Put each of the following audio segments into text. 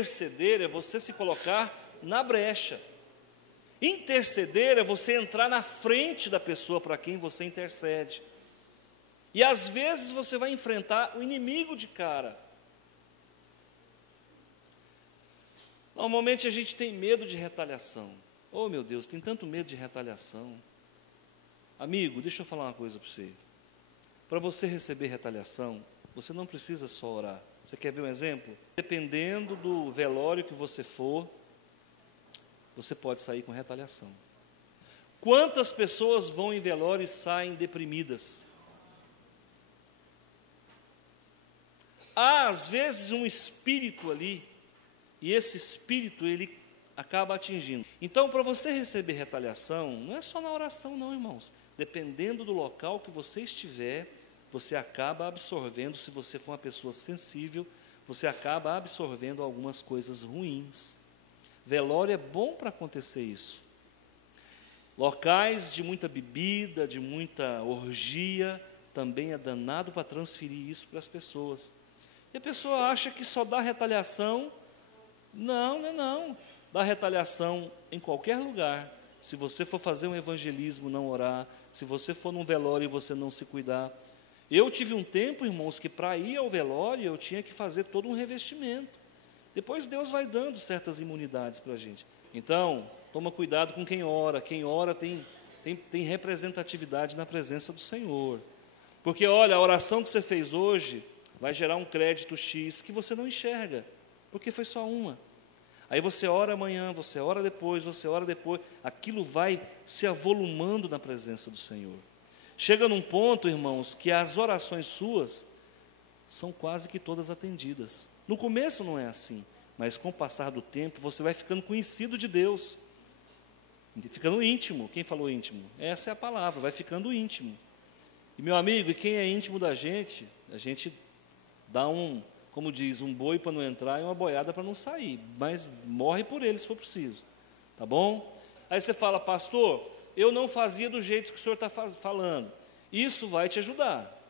interceder é você se colocar na brecha. Interceder é você entrar na frente da pessoa para quem você intercede. E às vezes você vai enfrentar o inimigo de cara. Normalmente a gente tem medo de retaliação. Oh, meu Deus, tem tanto medo de retaliação. Amigo, deixa eu falar uma coisa para você. Para você receber retaliação, você não precisa só orar. Você quer ver um exemplo? Dependendo do velório que você for, você pode sair com retaliação. Quantas pessoas vão em velório e saem deprimidas? Há, às vezes, um espírito ali, e esse espírito, ele acaba atingindo. Então, para você receber retaliação, não é só na oração não, irmãos. Dependendo do local que você estiver, você acaba absorvendo, se você for uma pessoa sensível, você acaba absorvendo algumas coisas ruins. Velório é bom para acontecer isso. Locais de muita bebida, de muita orgia, também é danado para transferir isso para as pessoas. E a pessoa acha que só dá retaliação. Não. Dá retaliação em qualquer lugar. Se você for fazer um evangelismo, não orar. Se você for num velório e você não se cuidar. Eu tive um tempo, irmãos, que para ir ao velório eu tinha que fazer todo um revestimento. Depois Deus vai dando certas imunidades para a gente. Então, toma cuidado com quem ora. Quem ora tem representatividade na presença do Senhor. Porque, olha, a oração que você fez hoje vai gerar um crédito X que você não enxerga, porque foi só uma. Aí você ora amanhã, você ora depois, aquilo vai se avolumando na presença do Senhor. Chega num ponto, irmãos, que as orações suas são quase que todas atendidas. No começo não é assim, mas com o passar do tempo você vai ficando conhecido de Deus, ficando íntimo. Quem falou íntimo? Essa é a palavra, vai ficando íntimo. E meu amigo, e quem é íntimo da gente, a gente dá como diz, um boi para não entrar e uma boiada para não sair, mas morre por ele se for preciso, tá bom? Aí você fala, pastor, eu não fazia do jeito que o senhor está falando. Isso vai te ajudar,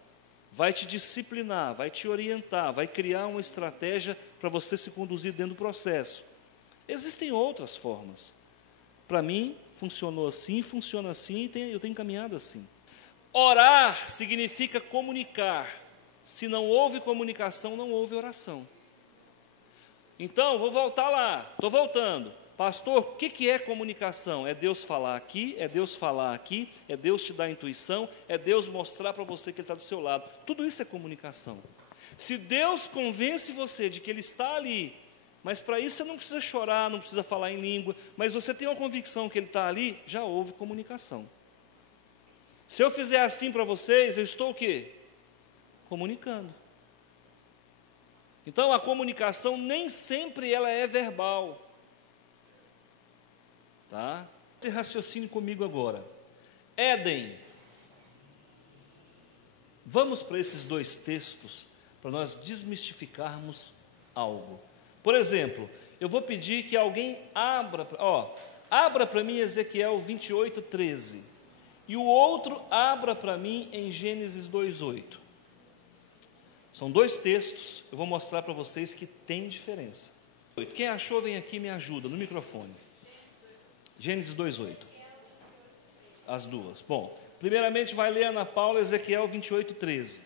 vai te disciplinar, vai te orientar, vai criar uma estratégia para você se conduzir dentro do processo. Existem outras formas. Para mim, funcionou assim, funciona assim, e eu tenho caminhado assim. Orar significa comunicar. Se não houve comunicação, não houve oração. Então, vou voltar lá, estou voltando. Pastor, o que é comunicação? É Deus falar aqui, é Deus falar aqui, é Deus te dar intuição, é Deus mostrar para você que Ele está do seu lado. Tudo isso é comunicação. Se Deus convence você de que Ele está ali, mas para isso você não precisa chorar, não precisa falar em língua, mas você tem uma convicção que Ele está ali, já houve comunicação. Se eu fizer assim para vocês, eu estou o quê? Comunicando. Então a comunicação nem sempre ela é verbal. Tá? Esse raciocínio comigo agora. Éden. Vamos para esses dois textos para nós desmistificarmos algo. Por exemplo, eu vou pedir que alguém abra para mim Ezequiel 28:13 e o outro abra para mim em Gênesis 2:8. São dois textos, eu vou mostrar para vocês que tem diferença. Quem achou, vem aqui e me ajuda no microfone. Gênesis 2:8. As duas. Bom, primeiramente vai ler Ana Paula, Ezequiel 28:13.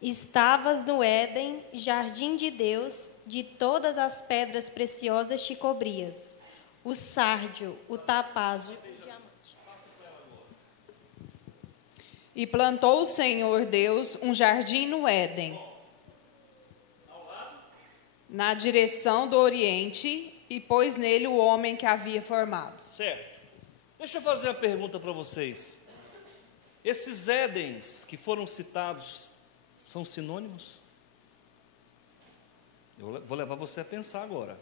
Estavas no Éden, jardim de Deus, de todas as pedras preciosas te cobrias, o sárdio, o tapázio, o diamante. E plantou o Senhor Deus um jardim no Éden, na direção do Oriente, e pôs nele o homem que havia formado. Certo. Deixa eu fazer uma pergunta para vocês. Esses Édens que foram citados são sinônimos? Eu vou levar você a pensar agora.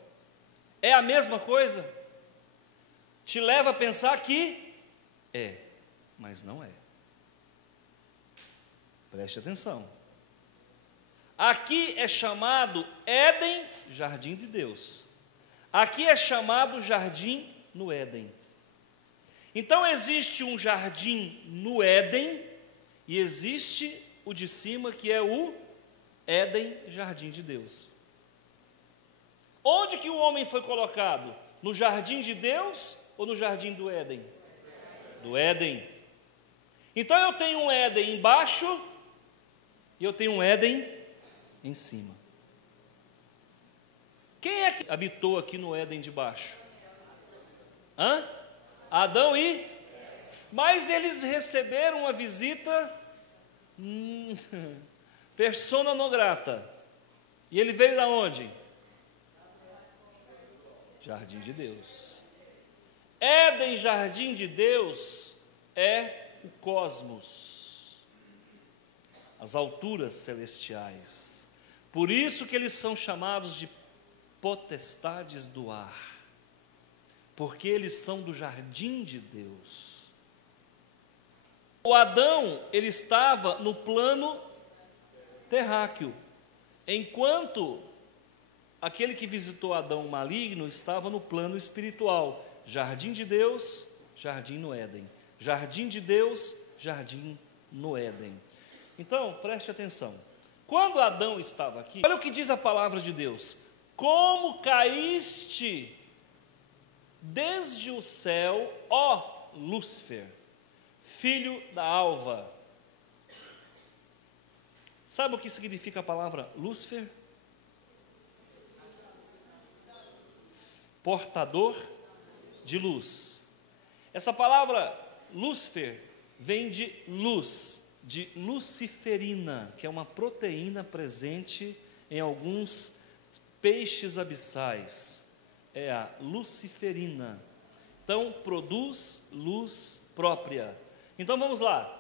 É a mesma coisa? Te leva a pensar que é, mas não é. Preste atenção. Aqui é chamado Éden, jardim de Deus. Aqui é chamado jardim no Éden. Então existe um jardim no Éden e existe o de cima que é o Éden, jardim de Deus. Onde que o homem foi colocado? No jardim de Deus ou no jardim do Éden? Do Éden. Então eu tenho um Éden embaixo e eu tenho um Éden em cima. Quem é que habitou aqui no Éden de baixo? Adão e... Mas eles receberam uma visita persona non grata. E ele veio da onde? Jardim de Deus. Éden, jardim de Deus, é o cosmos, as alturas celestiais. Por isso que eles são chamados de potestades do ar, porque eles são do jardim de Deus. O Adão, ele estava no plano terráqueo, enquanto aquele que visitou Adão maligno estava no plano espiritual. Jardim de Deus, jardim no Éden. Jardim de Deus, jardim no Éden. Então, preste atenção. Quando Adão estava aqui, olha o que diz a palavra de Deus. Como caíste desde o céu, ó Lúcifer, filho da alva. Sabe o que significa a palavra Lúcifer? Portador de luz. Essa palavra Lúcifer vem de luz, de luciferina, que é uma proteína presente em alguns peixes abissais. É a luciferina. Então, produz luz própria. Então, vamos lá.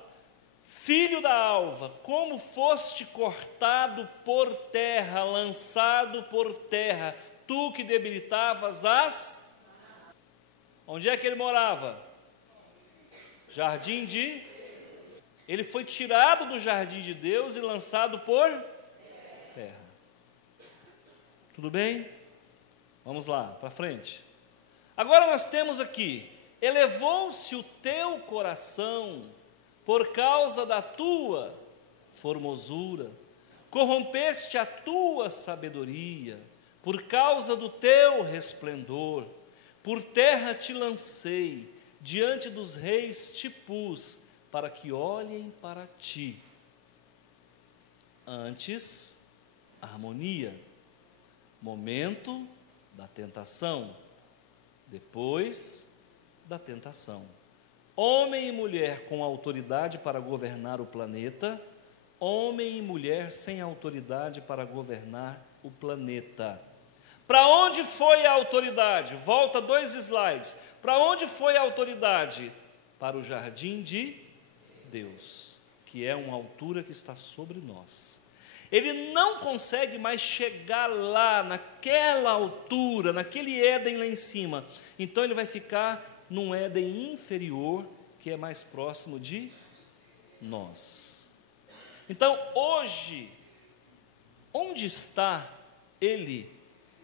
Filho da alva, como foste cortado por terra, lançado por terra, tu que debilitavas as... Onde é que ele morava? Jardim de... Ele foi tirado do jardim de Deus e lançado por terra. Tudo bem? Vamos lá, para frente. Agora nós temos aqui, elevou-se o teu coração por causa da tua formosura, corrompeste a tua sabedoria, por causa do teu resplendor, por terra te lancei, diante dos reis te pus, para que olhem para ti. Antes, harmonia, momento da tentação, depois da tentação. Homem e mulher com autoridade para governar o planeta, homem e mulher sem autoridade para governar o planeta. Para onde foi a autoridade? Volta 2 slides. Para onde foi a autoridade? Para o jardim de Deus, que é uma altura que está sobre nós. Ele não consegue mais chegar lá, naquela altura, naquele Éden lá em cima. Então ele vai ficar num Éden inferior, que é mais próximo de nós. Então, hoje, onde está ele,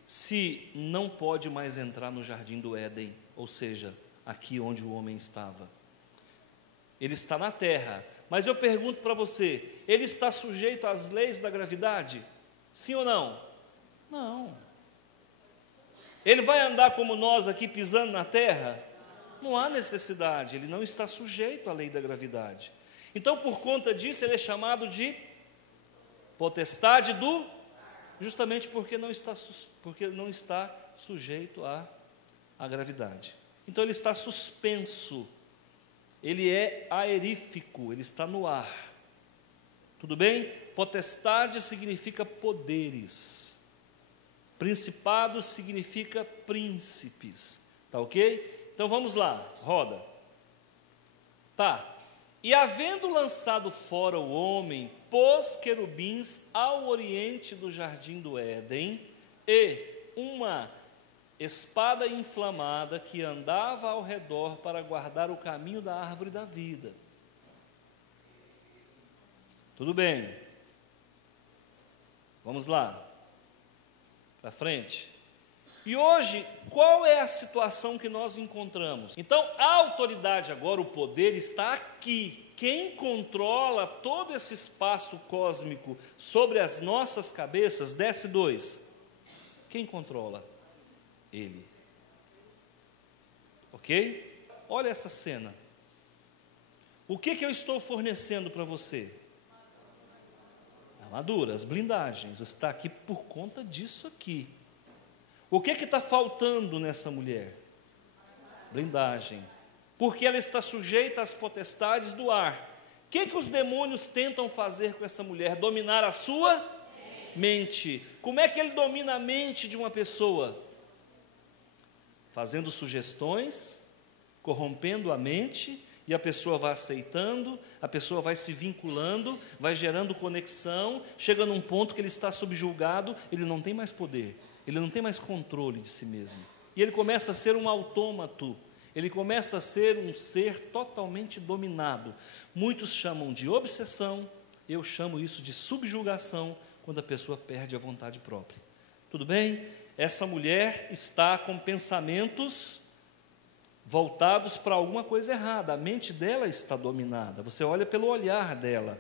se não pode mais entrar no jardim do Éden, ou seja, aqui onde o homem estava? Ele está na terra, mas eu pergunto para você, ele está sujeito às leis da gravidade? Sim ou não? Não. Ele vai andar como nós aqui pisando na terra? Não há necessidade, ele não está sujeito à lei da gravidade. Então, por conta disso, ele é chamado de potestade do... Justamente porque não está sujeito à gravidade. Então, ele está suspenso. Ele é aerífico, ele está no ar. Tudo bem? Potestade significa poderes. Principado significa príncipes. Tá ok? Então vamos lá, roda. Tá. E havendo lançado fora o homem, pôs querubins ao oriente do jardim do Éden e uma espada inflamada que andava ao redor para guardar o caminho da árvore da vida. Tudo bem. Vamos lá. Para frente. E hoje, qual é a situação que nós encontramos? Então, a autoridade agora, o poder está aqui. quem controla todo esse espaço cósmico sobre as nossas cabeças, desce 2. Quem controla? Ele. Ok? Olha essa cena. O que eu estou fornecendo para você? Armadura, as blindagens. Está aqui por conta disso aqui. O que está faltando nessa mulher? Blindagem. Porque ela está sujeita às potestades do ar. O que os demônios tentam fazer com essa mulher? Dominar a sua mente. Como é que ele domina a mente de uma pessoa? Fazendo sugestões, corrompendo a mente, e a pessoa vai aceitando, a pessoa vai se vinculando, vai gerando conexão, chega num ponto que ele está subjugado, ele não tem mais poder, ele não tem mais controle de si mesmo. E ele começa a ser um autômato, ele começa a ser um ser totalmente dominado. Muitos chamam de obsessão, eu chamo isso de subjugação, quando a pessoa perde a vontade própria. Tudo bem? Essa mulher está com pensamentos voltados para alguma coisa errada, a mente dela está dominada. Você olha pelo olhar dela,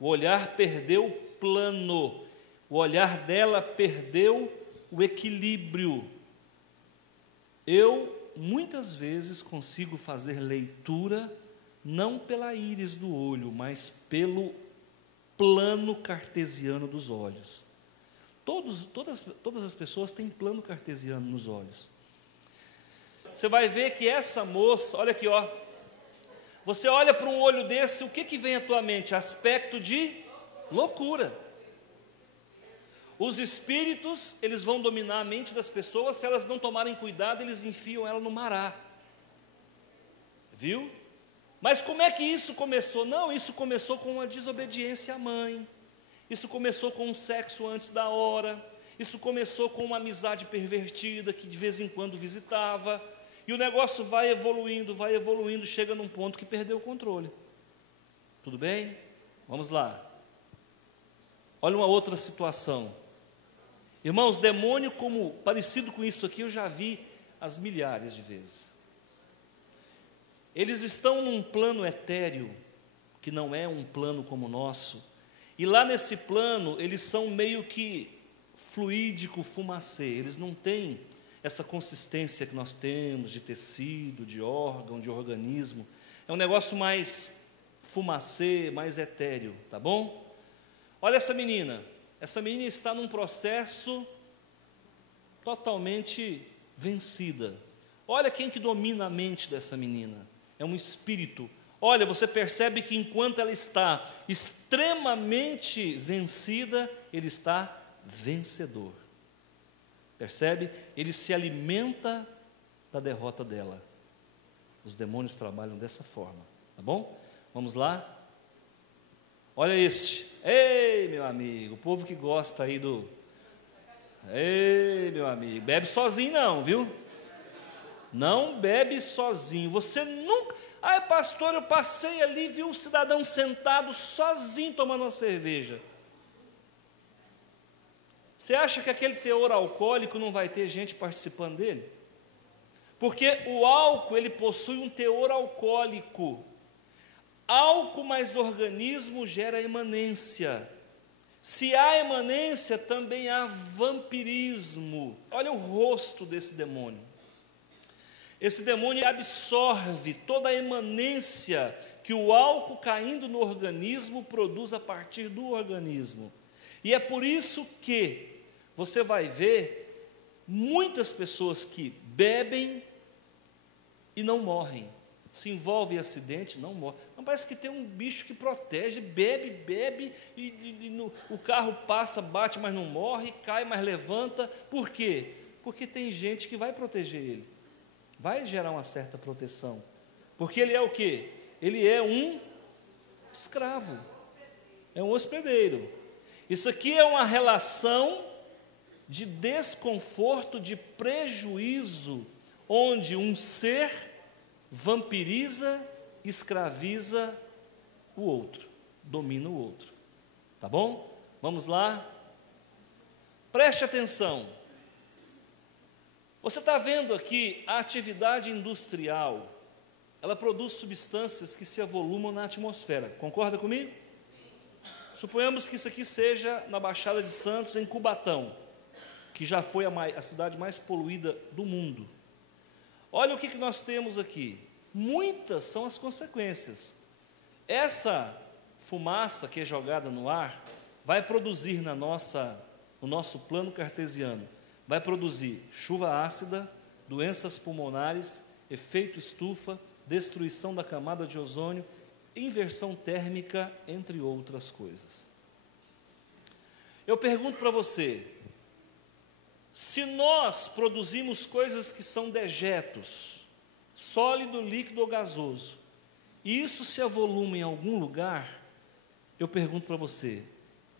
o olhar perdeu o plano, o olhar dela perdeu o equilíbrio. Eu muitas vezes consigo fazer leitura não pela íris do olho, mas pelo plano cartesiano dos olhos. Todas as pessoas têm plano cartesiano nos olhos. Você vai ver que essa moça, olha aqui, ó. Você olha para um olho desse, o que vem à tua mente? Aspecto de loucura. Os espíritos, eles vão dominar a mente das pessoas, se elas não tomarem cuidado, eles enfiam ela no mará. Viu? Mas como é que isso começou? Não, isso começou com uma desobediência à mãe. Isso começou com um sexo antes da hora. Isso começou com uma amizade pervertida que de vez em quando visitava. E o negócio vai evoluindo, chega num ponto que perdeu o controle. Tudo bem? Vamos lá. Olha uma outra situação. Irmãos, demônio parecido com isso aqui, eu já vi as milhares de vezes. Eles estão num plano etéreo, que não é um plano como o nosso. E lá nesse plano, eles são meio que fluídico, fumacê. Eles não têm essa consistência que nós temos de tecido, de órgão, de organismo. É um negócio mais fumacê, mais etéreo, tá bom? Olha essa menina está num processo totalmente vencida. Olha quem que domina a mente dessa menina, é um espírito. Olha, você percebe que enquanto ela está extremamente vencida, ele está vencedor. Percebe? Ele se alimenta da derrota dela. Os demônios trabalham dessa forma, tá bom? Vamos lá? Olha este. Ei, meu amigo, o povo que gosta aí do... Ei, meu amigo, bebe sozinho não, viu? Não bebe sozinho. Você nunca... Ai, pastor, eu passei ali, vi um cidadão sentado sozinho tomando uma cerveja. Você acha que aquele teor alcoólico não vai ter gente participando dele? Porque o álcool, ele possui um teor alcoólico. Álcool mais organismo gera emanência. Se há emanência, também há vampirismo. Olha o rosto desse demônio. Esse demônio absorve toda a emanência que o álcool caindo no organismo produz a partir do organismo. E é por isso que você vai ver muitas pessoas que bebem e não morrem. Se envolve em acidente, não morre. Não, parece que tem um bicho que protege, bebe, o carro passa, bate, mas não morre, cai, mas levanta. Por quê? Porque tem gente que vai proteger ele. Vai gerar uma certa proteção. Porque ele é o quê? Ele é um escravo. É um hospedeiro. Isso aqui é uma relação de desconforto, de prejuízo, onde um ser vampiriza, escraviza o outro, domina o outro. Tá bom? Vamos lá? Preste atenção. Você está vendo aqui a atividade industrial, ela produz substâncias que se avolumam na atmosfera. Concorda comigo? Suponhamos que isso aqui seja na Baixada de Santos, em Cubatão, que já foi a cidade mais poluída do mundo. Olha o que nós temos aqui. Muitas são as consequências. Essa fumaça que é jogada no ar vai produzir no nosso plano cartesiano, vai produzir chuva ácida, doenças pulmonares, efeito estufa, destruição da camada de ozônio, inversão térmica, entre outras coisas. Eu pergunto para você, se nós produzimos coisas que são dejetos, sólido, líquido ou gasoso, e isso se avoluma em algum lugar, eu pergunto para você,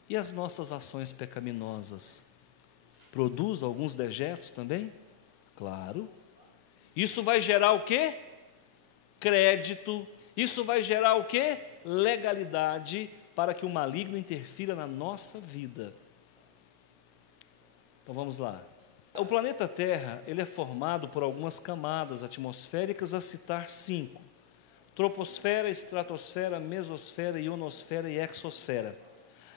e as nossas ações pecaminosas? Produz alguns dejetos também? Claro. Isso vai gerar o quê? Crédito. Isso vai gerar o quê? Legalidade para que o maligno interfira na nossa vida. Então vamos lá. O planeta Terra, ele é formado por algumas camadas atmosféricas, a citar 5. Troposfera, estratosfera, mesosfera, ionosfera e exosfera.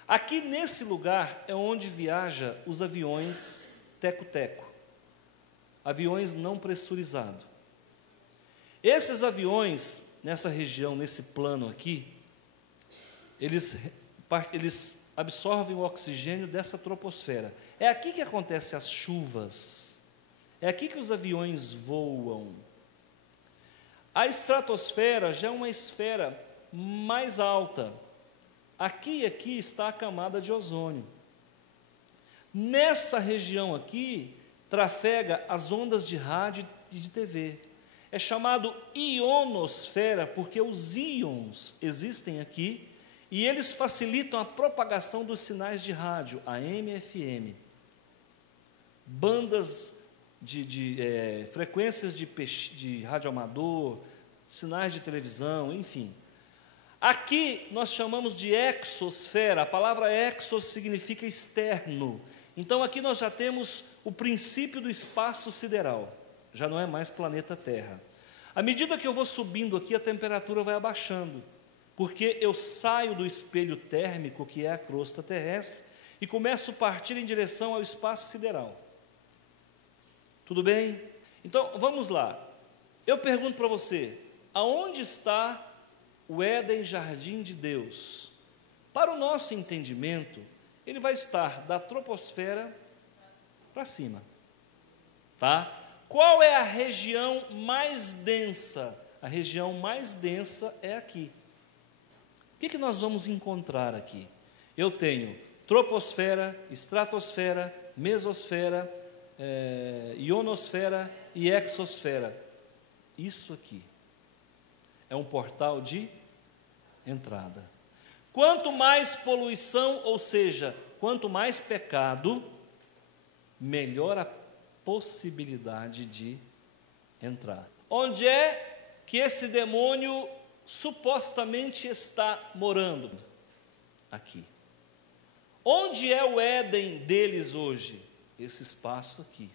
Aqui nesse lugar é onde viajam os aviões teco-teco, aviões não pressurizados. Esses aviões, nessa região, nesse plano aqui, eles absorvem o oxigênio dessa troposfera. É aqui que acontecem as chuvas, é aqui que os aviões voam. A estratosfera já é uma esfera mais alta. Aqui está a camada de ozônio. Nessa região aqui, trafega as ondas de rádio e de TV. É chamado ionosfera, porque os íons existem aqui e eles facilitam a propagação dos sinais de rádio, AM e FM. Bandas frequências de rádio amador, sinais de televisão, enfim. Aqui nós chamamos de exosfera, a palavra exos significa externo. Então aqui nós já temos o princípio do espaço sideral, já não é mais planeta Terra. À medida que eu vou subindo aqui, a temperatura vai abaixando, porque eu saio do espelho térmico, que é a crosta terrestre, e começo a partir em direção ao espaço sideral. Tudo bem? Então vamos lá. Eu pergunto para você, aonde está o Éden, jardim de Deus? Para o nosso entendimento, ele vai estar da troposfera para cima, tá? Qual é a região mais densa? A região mais densa é aqui. O que nós vamos encontrar aqui? Eu tenho troposfera, estratosfera, mesosfera, ionosfera e exosfera. Isso aqui é um portal de entrada. Quanto mais poluição, ou seja, quanto mais pecado, melhor a possibilidade de entrar. Onde é que esse demônio supostamente está morando? Aqui. Onde é o Éden deles hoje? Esse espaço aqui.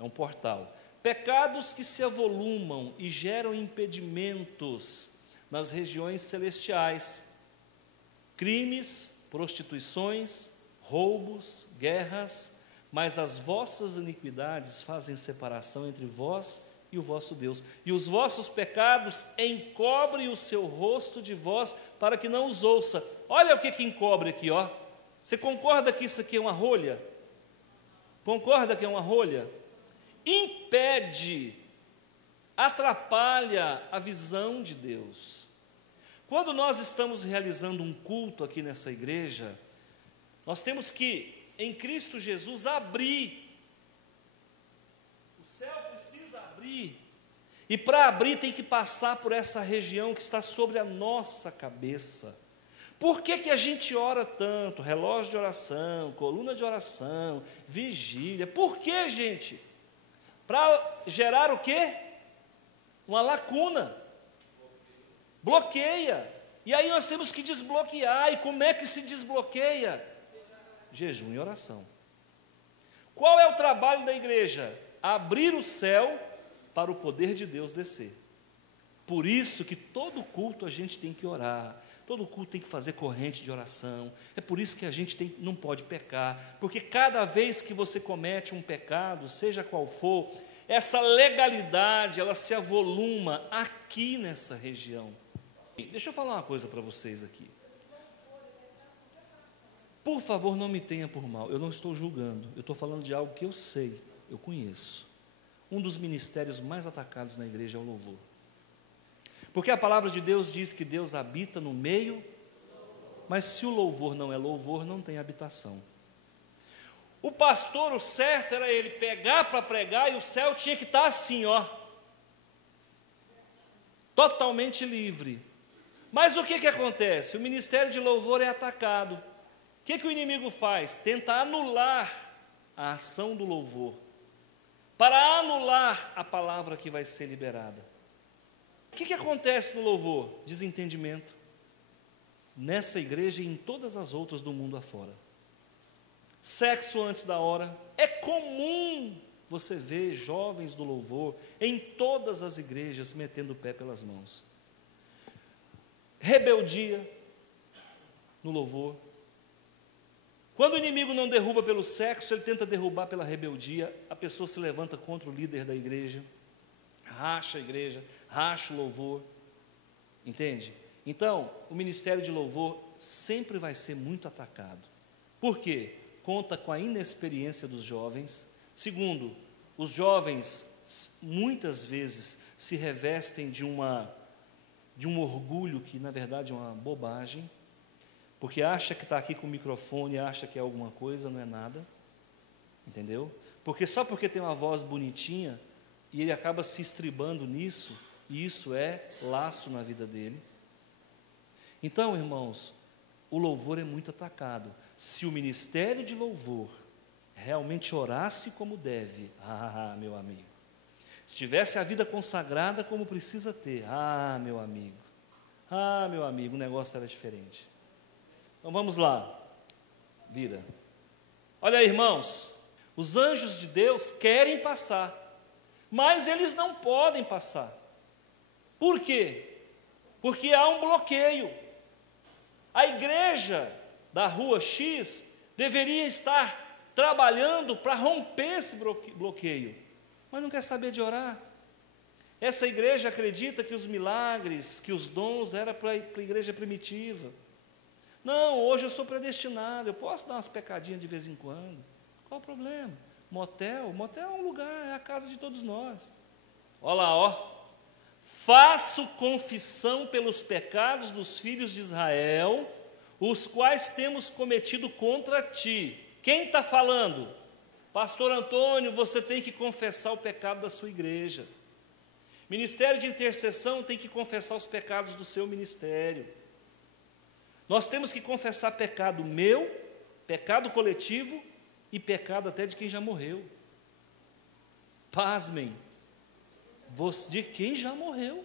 É um portal. Pecados que se avolumam e geram impedimentos nas regiões celestiais. Crimes, prostituições, roubos, guerras, mas as vossas iniquidades fazem separação entre vós e o vosso Deus. E os vossos pecados encobrem o seu rosto de vós, para que não os ouça. Olha o que encobre aqui, ó. Você concorda que isso aqui é uma rolha? Concorda que é uma rolha? Impede, atrapalha a visão de Deus. Quando nós estamos realizando um culto aqui nessa igreja, nós temos que, em Cristo Jesus, abrir. O céu precisa abrir. E para abrir tem que passar por essa região que está sobre a nossa cabeça. Por que a gente ora tanto? Relógio de oração, coluna de oração, vigília. Por que, gente? Para gerar o quê? Uma lacuna. Bloqueia. E aí nós temos que desbloquear. E como é que se desbloqueia? Jejum e oração. Qual é o trabalho da igreja? Abrir o céu para o poder de Deus descer. Por isso que todo culto a gente tem que orar, todo culto tem que fazer corrente de oração. É por isso que a gente não pode pecar, porque cada vez que você comete um pecado, seja qual for, essa legalidade, ela se avoluma aqui nessa região. Deixa eu falar uma coisa para vocês aqui. Por favor, não me tenha por mal, eu não estou julgando, eu estou falando de algo que eu sei, eu conheço. Um dos ministérios mais atacados na igreja é o louvor. Porque a palavra de Deus diz que Deus habita no meio, mas se o louvor não é louvor, não tem habitação. O pastor, o certo era ele pegar para pregar e o céu tinha que estar assim, ó, totalmente livre. Mas o que acontece? O ministério de louvor é atacado. O que o inimigo faz? Tenta anular a ação do louvor, para anular a palavra que vai ser liberada. O que acontece no louvor? Desentendimento. Nessa igreja e em todas as outras do mundo afora. Sexo antes da hora. É comum você ver jovens do louvor em todas as igrejas metendo o pé pelas mãos. Rebeldia no louvor. Quando o inimigo não derruba pelo sexo, ele tenta derrubar pela rebeldia. A pessoa se levanta contra o líder da igreja, racha a igreja, racha o louvor, entende? Então, o ministério de louvor sempre vai ser muito atacado. Por quê? Conta com a inexperiência dos jovens. Segundo, os jovens muitas vezes se revestem de um orgulho que na verdade é uma bobagem, porque acha que está aqui com o microfone, acha que é alguma coisa, não é nada, entendeu? Porque só porque tem uma voz bonitinha, e ele acaba se estribando nisso, e isso é laço na vida dele. Então, irmãos, o louvor é muito atacado. Se o ministério de louvor realmente orasse como deve, meu amigo, se tivesse a vida consagrada como precisa ter, meu amigo, o negócio era diferente. Então vamos lá, vira. Olha aí, irmãos, os anjos de Deus querem passar, mas eles não podem passar. Por quê? Porque há um bloqueio. A igreja da rua X deveria estar trabalhando para romper esse bloqueio, mas não quer saber de orar. Essa igreja acredita que os milagres, que os dons eram para a igreja primitiva. Não, hoje eu sou predestinado, eu posso dar umas pecadinhas de vez em quando. Qual o problema? Motel é um lugar, é a casa de todos nós. Olha lá, ó. Faço confissão pelos pecados dos filhos de Israel, os quais temos cometido contra ti. Quem está falando? Pastor Antônio, você tem que confessar o pecado da sua igreja. Ministério de intercessão tem que confessar os pecados do seu ministério. Nós temos que confessar pecado meu, pecado coletivo e pecado até de quem já morreu. Pasmem, de quem já morreu.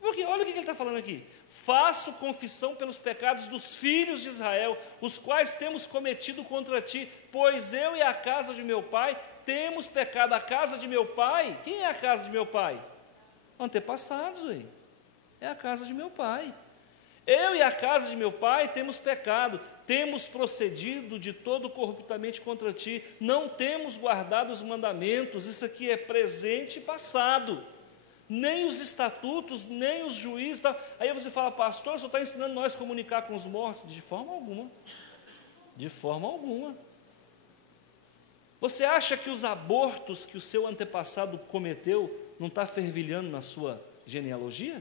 Porque olha o que ele está falando aqui. Faço confissão pelos pecados dos filhos de Israel, os quais temos cometido contra ti, pois eu e a casa de meu pai temos pecado. A casa de meu pai, quem é a casa de meu pai? Antepassados, ué. É a casa de meu pai. Eu e a casa de meu pai temos pecado, temos procedido de todo corruptamente contra ti, não temos guardado os mandamentos. Isso aqui é presente e passado. Nem os estatutos, nem os juízes. Aí você fala, pastor, o senhor está ensinando nós a comunicar com os mortos? De forma alguma. De forma alguma. Você acha que os abortos que o seu antepassado cometeu não está fervilhando na sua genealogia?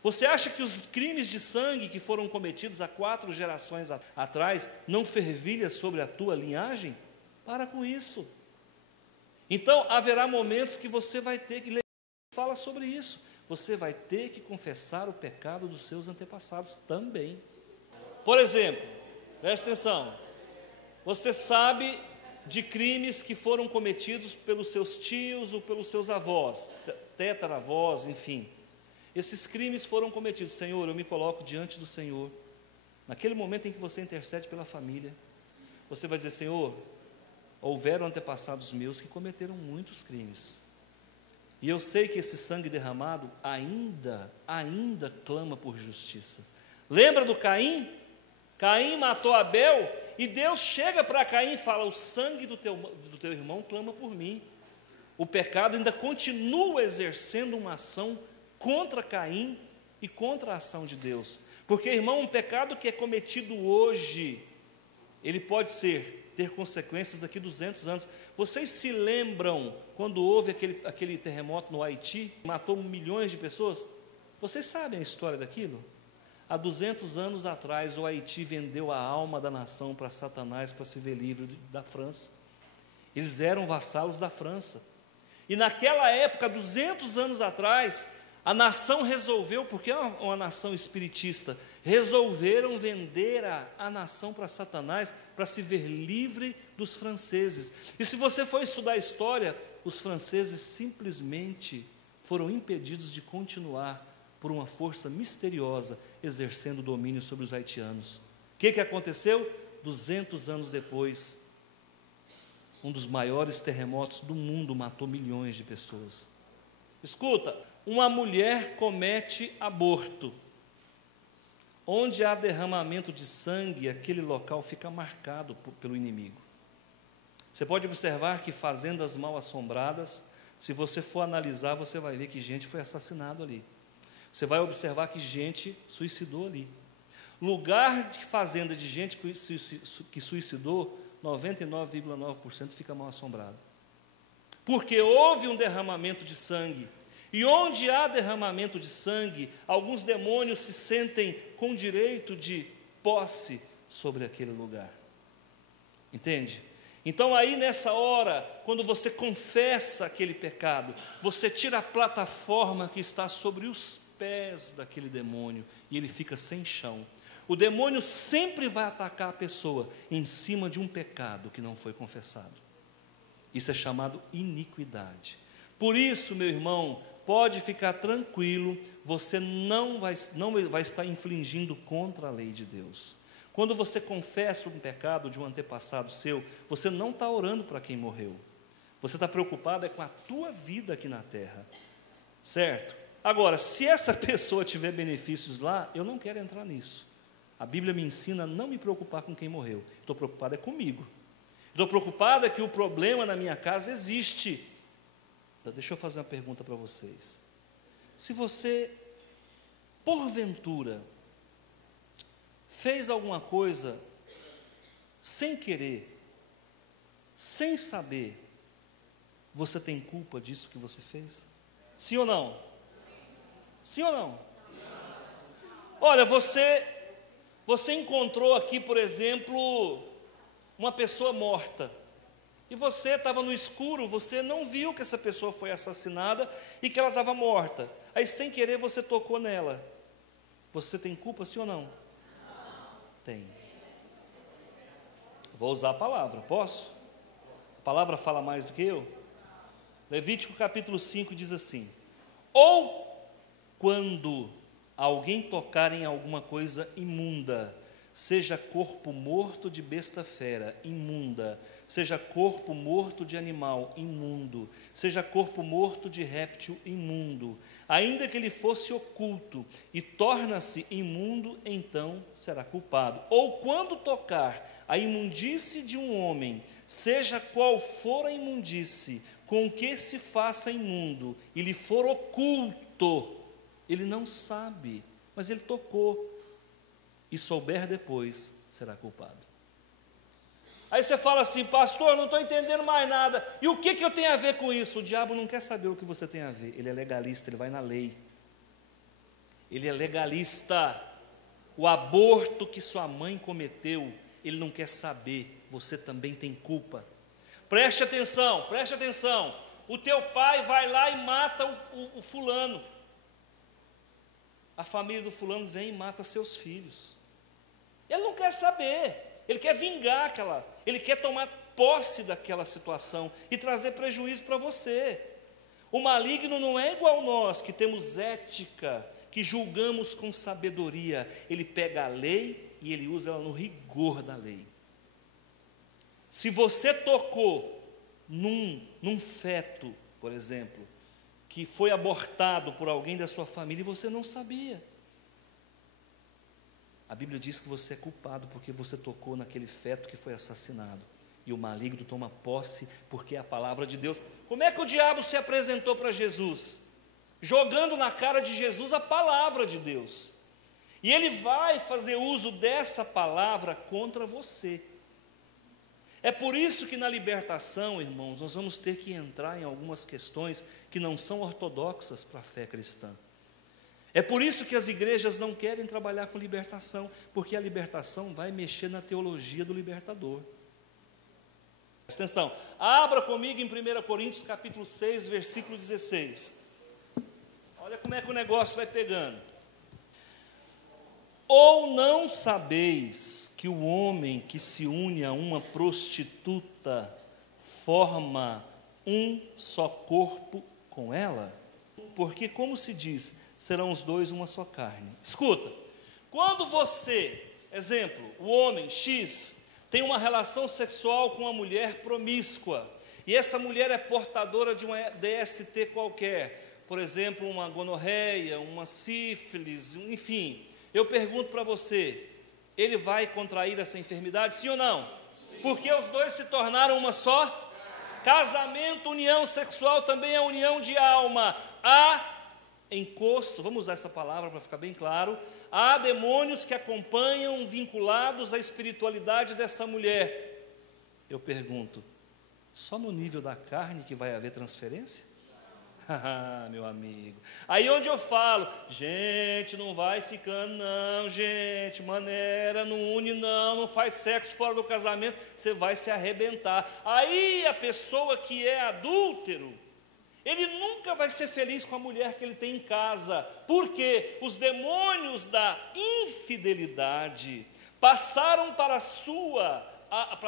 Você acha que os crimes de sangue que foram cometidos há 4 gerações atrás não fervilha sobre a tua linhagem? Para com isso. Então, haverá momentos que você vai ter que fala sobre isso. Você vai ter que confessar o pecado dos seus antepassados também. Por exemplo, presta atenção, você sabe de crimes que foram cometidos pelos seus tios ou pelos seus avós, tetaravós, enfim. Esses crimes foram cometidos. Senhor, eu me coloco diante do Senhor. Naquele momento em que você intercede pela família, você vai dizer, Senhor, houveram antepassados meus que cometeram muitos crimes. E eu sei que esse sangue derramado ainda clama por justiça. Lembra do Caim? Caim matou Abel e Deus chega para Caim e fala: o sangue do teu irmão clama por mim. O pecado ainda continua exercendo uma ação contra Caim e contra a ação de Deus. Porque, irmão, um pecado que é cometido hoje, ele pode ter consequências daqui a 200 anos. Vocês se lembram quando houve aquele terremoto no Haiti, matou milhões de pessoas? Vocês sabem a história daquilo? Há 200 anos atrás, o Haiti vendeu a alma da nação para Satanás para se ver livre da França. Eles eram vassalos da França. E naquela época, 200 anos atrás, a nação resolveu, porque é uma nação espiritista, resolveram vender a nação para Satanás para se ver livre dos franceses. E se você for estudar a história, os franceses simplesmente foram impedidos de continuar por uma força misteriosa exercendo domínio sobre os haitianos. O que aconteceu? 200 anos depois, um dos maiores terremotos do mundo matou milhões de pessoas. Escuta, uma mulher comete aborto. Onde há derramamento de sangue, aquele local fica marcado pelo inimigo. Você pode observar que fazendas mal assombradas, se você for analisar, você vai ver que gente foi assassinada ali. Você vai observar que gente suicidou ali. Lugar de fazenda de gente que suicidou, 99,9% fica mal assombrado. Porque houve um derramamento de sangue. E onde há derramamento de sangue, alguns demônios se sentem com direito de posse sobre aquele lugar. Entende? Então aí nessa hora, quando você confessa aquele pecado, você tira a plataforma que está sobre os pés daquele demônio e ele fica sem chão. O demônio sempre vai atacar a pessoa em cima de um pecado que não foi confessado. Isso é chamado iniquidade. Por isso, meu irmão, pode ficar tranquilo, você não vai estar infringindo contra a lei de Deus. Quando você confessa um pecado de um antepassado seu, você não está orando para quem morreu. Você está preocupado com a tua vida aqui na terra. Certo? Agora, se essa pessoa tiver benefícios lá, eu não quero entrar nisso. A Bíblia me ensina a não me preocupar com quem morreu. Estou preocupado comigo. Estou preocupado que o problema na minha casa existe. Então, deixa eu fazer uma pergunta para vocês. Se você, porventura, fez alguma coisa sem querer, sem saber, você tem culpa disso que você fez? Sim ou não? Sim ou não? Olha, você encontrou aqui, por exemplo, uma pessoa morta. E você estava no escuro, você não viu que essa pessoa foi assassinada e que ela estava morta. Aí, sem querer, você tocou nela. Você tem culpa, sim ou não? Tem. Vou usar a palavra, posso? A palavra fala mais do que eu? Levítico capítulo 5 diz assim: ou quando alguém tocar em alguma coisa imunda, seja corpo morto de besta fera, imunda, seja corpo morto de animal, imundo, seja corpo morto de réptil, imundo, ainda que ele fosse oculto, e torna-se imundo, então será culpado. Ou quando tocar a imundície de um homem, seja qual for a imundície, com que se faça imundo, e lhe for oculto, ele não sabe, mas ele tocou, e souber depois, será culpado. Aí você fala assim: pastor, não estou entendendo mais nada. E o que eu tenho a ver com isso? O diabo não quer saber o que você tem a ver. Ele é legalista, ele vai na lei. Ele é legalista. O aborto que sua mãe cometeu, ele não quer saber. Você também tem culpa. Preste atenção, preste atenção. O teu pai vai lá e mata o fulano. A família do fulano vem e mata seus filhos. Ele não quer saber, ele quer vingar ele quer tomar posse daquela situação e trazer prejuízo para você. O maligno não é igual nós, que temos ética, que julgamos com sabedoria. Ele pega a lei e ele usa ela no rigor da lei. Se você tocou num feto, por exemplo, que foi abortado por alguém da sua família e você não sabia. A Bíblia diz que você é culpado porque você tocou naquele feto que foi assassinado. E o maligno toma posse porque é a palavra de Deus. Como é que o diabo se apresentou para Jesus? Jogando na cara de Jesus a palavra de Deus. E ele vai fazer uso dessa palavra contra você. É por isso que na libertação, irmãos, nós vamos ter que entrar em algumas questões que não são ortodoxas para a fé cristã. É por isso que as igrejas não querem trabalhar com libertação, porque a libertação vai mexer na teologia do libertador. Presta atenção, abra comigo em 1 Coríntios capítulo 6, versículo 16. Olha como é que o negócio vai pegando. Ou não sabeis que o homem que se une a uma prostituta forma um só corpo com ela? Porque, como se diz, serão os dois uma só carne. Escuta, quando você, exemplo, o homem X, tem uma relação sexual com uma mulher promíscua, e essa mulher é portadora de uma DST qualquer, por exemplo, uma gonorreia, uma sífilis, enfim, eu pergunto para você, ele vai contrair essa enfermidade, sim ou não? Sim. Porque os dois se tornaram uma só? Casamento, união sexual também é união de alma. Há encosto, vamos usar essa palavra para ficar bem claro, há demônios que acompanham vinculados à espiritualidade dessa mulher. Eu pergunto, só no nível da carne que vai haver transferência? Meu amigo, aí onde eu falo, gente, não vai ficando não, gente, maneira, não une não faz sexo fora do casamento, você vai se arrebentar. Aí a pessoa que é adúltero, ele nunca vai ser feliz com a mulher que ele tem em casa, porque os demônios da infidelidade passaram para a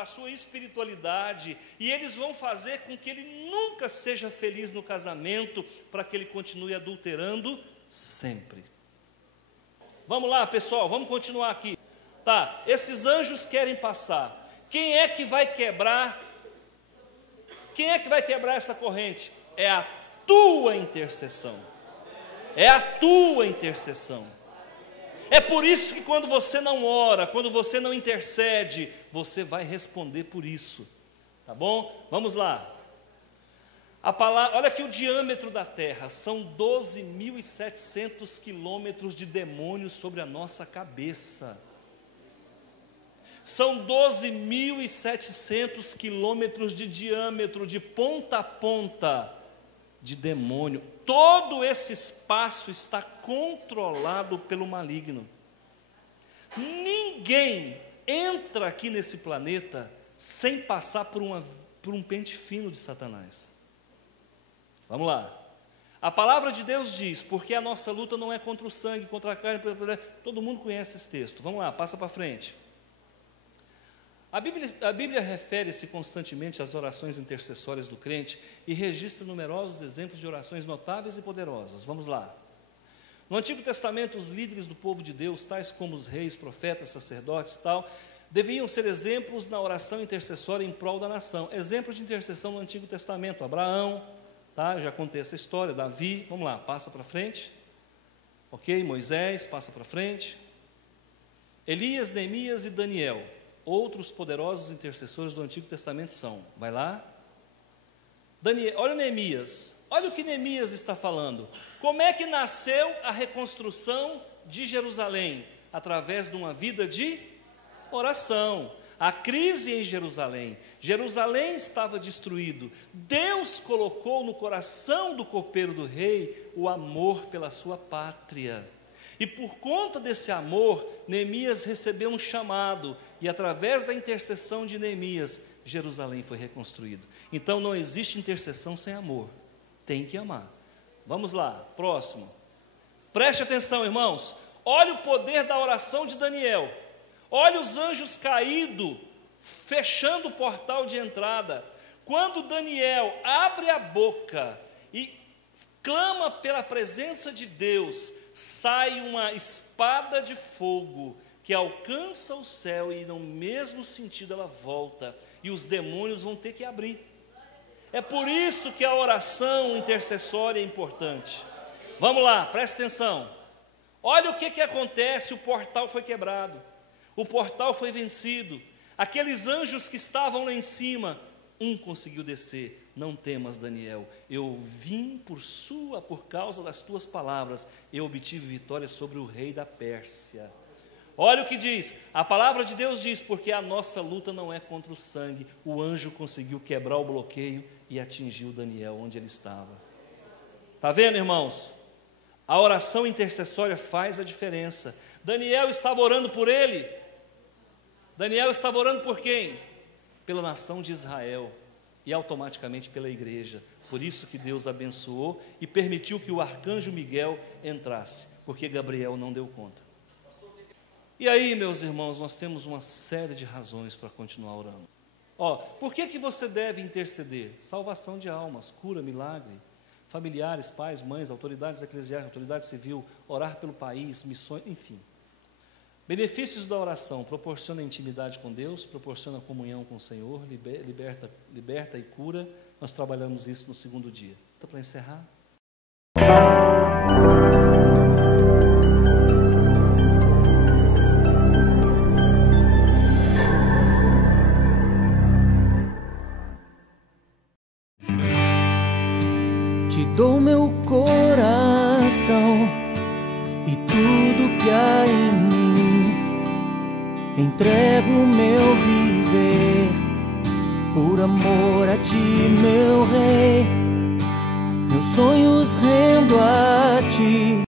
sua espiritualidade, e eles vão fazer com que ele nunca seja feliz no casamento, para que ele continue adulterando sempre. Vamos lá, pessoal, vamos continuar aqui. Tá, esses anjos querem passar. Quem é que vai quebrar? Quem é que vai quebrar essa corrente? É a tua intercessão. É a tua intercessão. É por isso que quando você não ora, quando você não intercede, você vai responder por isso. Tá bom? Vamos lá. A palavra, olha aqui o diâmetro da terra, são 12.700 quilômetros de demônios sobre a nossa cabeça. São 12.700 quilômetros de diâmetro, de ponta a ponta, de demônio. Todo esse espaço está controlado pelo maligno. Ninguém entra aqui nesse planeta sem passar por um pente fino de Satanás. Vamos lá. A palavra de Deus diz, porque a nossa luta não é contra o sangue, contra a carne, todo mundo conhece esse texto. Vamos lá, passa para frente. A Bíblia refere-se constantemente às orações intercessórias do crente e registra numerosos exemplos de orações notáveis e poderosas. Vamos lá. No Antigo Testamento, os líderes do povo de Deus, tais como os reis, profetas, sacerdotes e tal, deviam ser exemplos na oração intercessória em prol da nação. Exemplo de intercessão no Antigo Testamento, Abraão, tá? Já contei essa história, Davi, vamos lá, passa para frente. Ok, Moisés, passa para frente. Elias, Neemias e Daniel. Outros poderosos intercessores do Antigo Testamento são, vai lá, Daniel, olha Neemias, olha o que Neemias está falando. Como é que nasceu a reconstrução de Jerusalém? Através de uma vida de oração. A crise em Jerusalém, Jerusalém estava destruído, Deus colocou no coração do copeiro do rei o amor pela sua pátria. E por conta desse amor, Neemias recebeu um chamado, e através da intercessão de Neemias, Jerusalém foi reconstruído. Então não existe intercessão sem amor, tem que amar. Vamos lá, próximo. Preste atenção, irmãos, olha o poder da oração de Daniel, olha os anjos caídos, fechando o portal de entrada. Quando Daniel abre a boca e clama pela presença de Deus, sai uma espada de fogo que alcança o céu e no mesmo sentido ela volta, e os demônios vão ter que abrir. É por isso que a oração intercessória é importante. Vamos lá, presta atenção. Olha o que acontece, o portal foi quebrado. O portal foi vencido. Aqueles anjos que estavam lá em cima, um conseguiu descer. Não temas, Daniel, eu vim por causa das tuas palavras, eu obtive vitória sobre o rei da Pérsia. Olha o que diz, a palavra de Deus diz, porque a nossa luta não é contra o sangue. O anjo conseguiu quebrar o bloqueio e atingiu Daniel onde ele estava. Está vendo, irmãos? A oração intercessória faz a diferença. Daniel estava orando por ele. Daniel estava orando por quem? Pela nação de Israel e automaticamente pela igreja. Por isso que Deus abençoou e permitiu que o arcanjo Miguel entrasse, porque Gabriel não deu conta. E aí, meus irmãos, nós temos uma série de razões para continuar orando. Por que você deve interceder? Salvação de almas, cura, milagre, familiares, pais, mães, autoridades eclesiásticas, autoridade civil, orar pelo país, missões, enfim. Benefícios da oração: proporciona intimidade com Deus, proporciona comunhão com o Senhor, liberta e cura. Nós trabalhamos isso no segundo dia. Então, para encerrar. Te dou meu coração e tudo que há em mim, entrego meu viver, por amor a ti, meu rei, meus sonhos rendo a ti.